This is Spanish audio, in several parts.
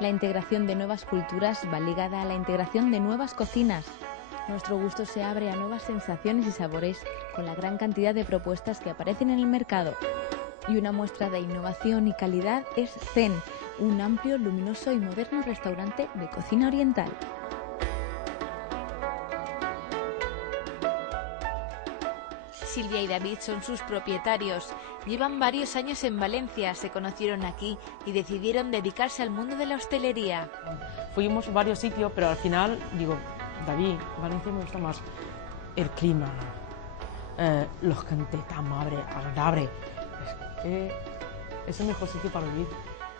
La integración de nuevas culturas va ligada a la integración de nuevas cocinas. Nuestro gusto se abre a nuevas sensaciones y sabores con la gran cantidad de propuestas que aparecen en el mercado. Y una muestra de innovación y calidad es Zen, un amplio, luminoso y moderno restaurante de cocina oriental. Silvia y David son sus propietarios. Llevan varios años en Valencia, se conocieron aquí y decidieron dedicarse al mundo de la hostelería. Fuimos a varios sitios, pero al final digo, David, Valencia me gusta más el clima, los gente tan agradable. Es que es el mejor sitio para vivir.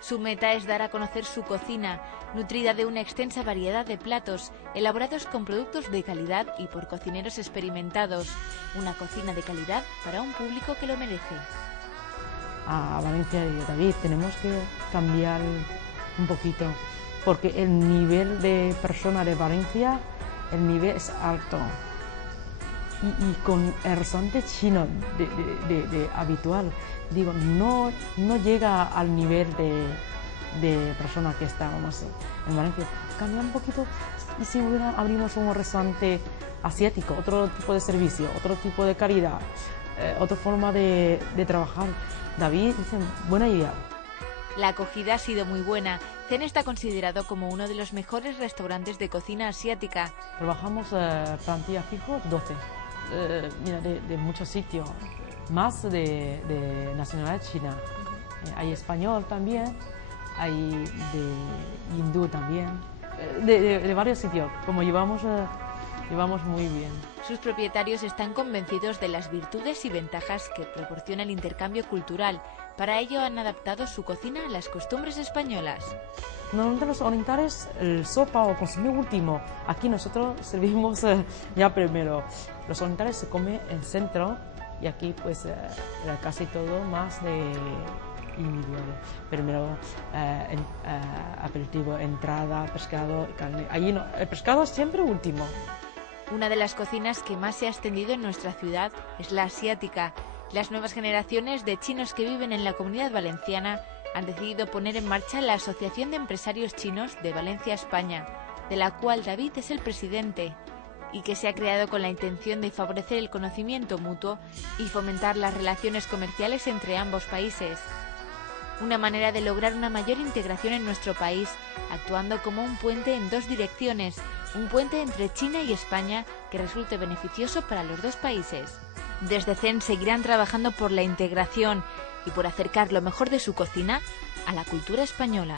Su meta es dar a conocer su cocina, nutrida de una extensa variedad de platos, elaborados con productos de calidad y por cocineros experimentados. Una cocina de calidad para un público que lo merece. A Valencia y David tenemos que cambiar un poquito, porque el nivel de personas de Valencia, el nivel es alto. Y con el restaurante chino de habitual, digo, no llega al nivel de personas que estábamos en Valencia. Cambia un poquito, y si abrimos un restaurante asiático, otro tipo de servicio, otro tipo de calidad, otra forma de trabajar. David dice, buena idea. La acogida ha sido muy buena. Zen está considerado como uno de los mejores restaurantes de cocina asiática. Trabajamos plantilla fijo 12. Mira, de muchos sitios, más de nacionalidad china. Hay español también, hay de hindú también, de varios sitios. Como llevamos muy bien. Sus propietarios están convencidos de las virtudes y ventajas que proporciona el intercambio cultural. Para ello han adaptado su cocina a las costumbres españolas. Normalmente los orientales, el sopa o consumir último. Aquí nosotros servimos ya primero. Los orientales se come en centro y aquí pues casi todo más de individual. Primero aperitivo, entrada, pescado, carne. Allí no, el pescado es siempre último. Una de las cocinas que más se ha extendido en nuestra ciudad es la asiática. Las nuevas generaciones de chinos que viven en la Comunidad Valenciana han decidido poner en marcha la Asociación de Empresarios Chinos de Valencia, España, de la cual David es el presidente, y que se ha creado con la intención de favorecer el conocimiento mutuo y fomentar las relaciones comerciales entre ambos países. Una manera de lograr una mayor integración en nuestro país, actuando como un puente en dos direcciones, un puente entre China y España que resulte beneficioso para los dos países. Desde Zen seguirán trabajando por la integración y por acercar lo mejor de su cocina a la cultura española.